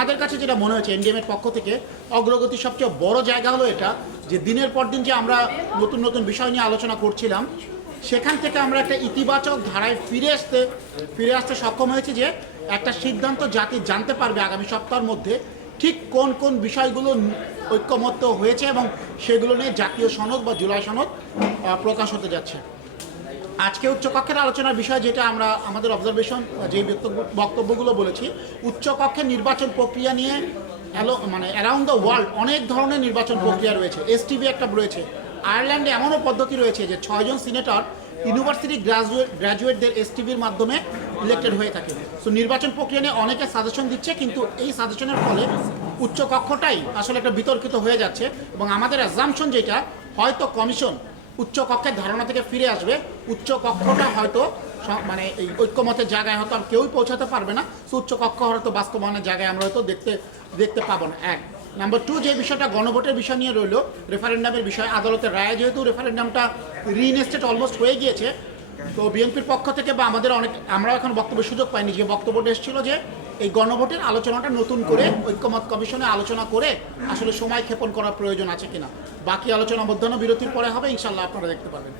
আমাদের কাছে যেটা মনে হয়েছে এনডিএমের পক্ষ থেকে অগ্রগতির সবচেয়ে বড় জায়গা হলো এটা, যে দিনের পর দিন যে আমরা নতুন নতুন বিষয় নিয়ে আলোচনা করছিলাম, সেখান থেকে আমরা একটা ইতিবাচক ধারায় ফিরে আসতে ফিরে আসতে সক্ষম হয়েছে যে একটা সিদ্ধান্ত জাতি জানতে পারবে আগামী সপ্তাহের মধ্যে ঠিক কোন কোন বিষয়গুলো ঐক্যমত্য হয়েছে এবং সেগুলো নিয়ে জাতীয় সনদ বা জুলাই সনদ প্রকাশ হতে যাচ্ছে। আজকে উচ্চকক্ষের আলোচনার বিষয় যেটা আমরা আমাদের অবজারভেশন যে বক্তব্য- বক্তব্যগুলো বলেছি, উচ্চকক্ষের নির্বাচন প্রক্রিয়া নিয়ে অ্যালো মানে অ্যারাউন্ড দ্য ওয়ার্ল্ড অনেক ধরনের নির্বাচন প্রক্রিয়া রয়েছে। এসটিভি একটা রয়েছে। আয়ারল্যান্ডে এমনও পদ্ধতি রয়েছে যে ছয়জন সিনেটর ইউনিভার্সিটি গ্রাজুয়েট গ্র্যাজুয়েটদের এসটিভির মাধ্যমে ইলেক্টেড হয়ে থাকে। সো নির্বাচন প্রক্রিয়া নিয়ে অনেকে সাজেশন দিচ্ছে, কিন্তু এই সাজেশনের ফলে উচ্চকক্ষটাই আসলে একটা বিতর্কিত হয়ে যাচ্ছে এবং আমাদের অ্যাজামশন যেটা, হয়তো কমিশন উচ্চ কক্ষের ধারণা থেকে ফিরে আসবে। উচ্চ কক্ষটা হয়তো মানে এই ঐক্যমতের জায়গায় হয়তো আর কেউই পৌঁছাতে পারবে না। উচ্চ কক্ষ হয়তো বাস্তবায়নের জায়গায় আমরা হয়তো দেখতে দেখতে পাবো না। এক। নাম্বার টু, যে বিষয়টা গণভোটের বিষয় নিয়ে রইল, রেফারেন্ডামের বিষয়, আদালতের রায় যেহেতু রেফারেন্ডামটা রিইনস্টেড অলমোস্ট হয়ে গিয়েছে, তো বিএনপির পক্ষ থেকে বা আমাদের অনেক, আমরাও এখন বক্তব্যের সুযোগ পাইনি, যে বক্তব্যটা এসেছিল যে এই গণভোটের আলোচনাটা নতুন করে ঐক্যমত কমিশনে আলোচনা করে আসলে সময় ক্ষেপণ করার প্রয়োজন আছে কিনা। বাকি আলোচনা মধ্যাহ্ন বিরতির পরে হবে ইনশাল্লাহ আপনারা দেখতে পাবেন